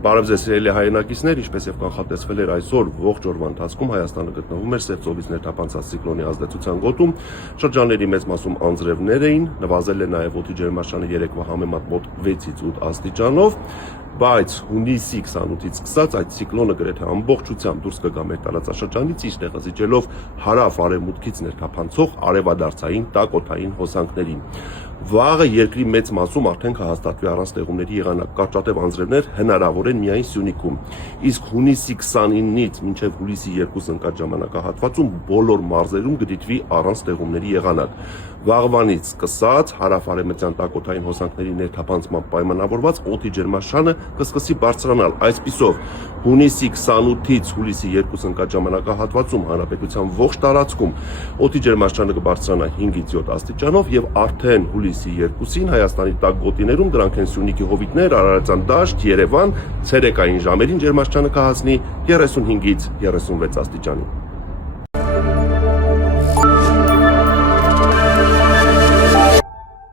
Բարև ձեզ սիրելի հայրենակիցներ, ինչպես եւ կանխատեսվել էր այսօր ողջ օրվա ընթացքում Հայաստանը գտնվում էր Սև ծովից ներթափանցած ցիկլոնի ազդեցության գոտում, շրջանների մեծ մասում անձրևներ էին, նվազել է նաեւ օդի ջերմաստիճանը երեկվա համեմատ մոտ 6-ից 8 աստիճանով, բայց հունիսի 28-ից սկսած այդ ցիկլոնը գրեթե ամբողջությամբ դուրս կգա մեր տարածաշրջանից, իր տեղը զիջելով հարավ-արևմուտքից ներթափանցող արևադարձային տակօդային հոսանքներին։ Վաղը երկրի մեծ մասում արդեն կհաստատվի առանց տեղումների եղանակ, կարճատև անձրևներ հնարավոր են միայն Սյունիքում, իսկ հունիսի 29-ից մինչև հուլիսի 2 ընկած ժամանակահատվածում բոլոր մարզերում կդիտվի առանց տեղումների եղանակ։ Վաղվանից սկսած հարավ-արևմտյան տակօդային հոսանքների ներթափանցման պայմանավորված օդի ջերմաստիճանը կսկսի բարձրանալ, այսպիսով հունիսի 28-ից հուլիսի 2 ընկած ժամանակահատվածում հանրապետության ողջ տարածքում օդի ջերմաստիճանը կբարձրանա 5-ից 7 աստիճանով եւ արդեն հուլիսի 2-ին Հայաստանի տաք գոտիներում, դրանք են Սյունիքի հովիտներ, Արարատյան դաշտ, Երևան, ցերեկային ժամերին ջերմաստիճանը կհասնի 35-ից 36 աստիճանի։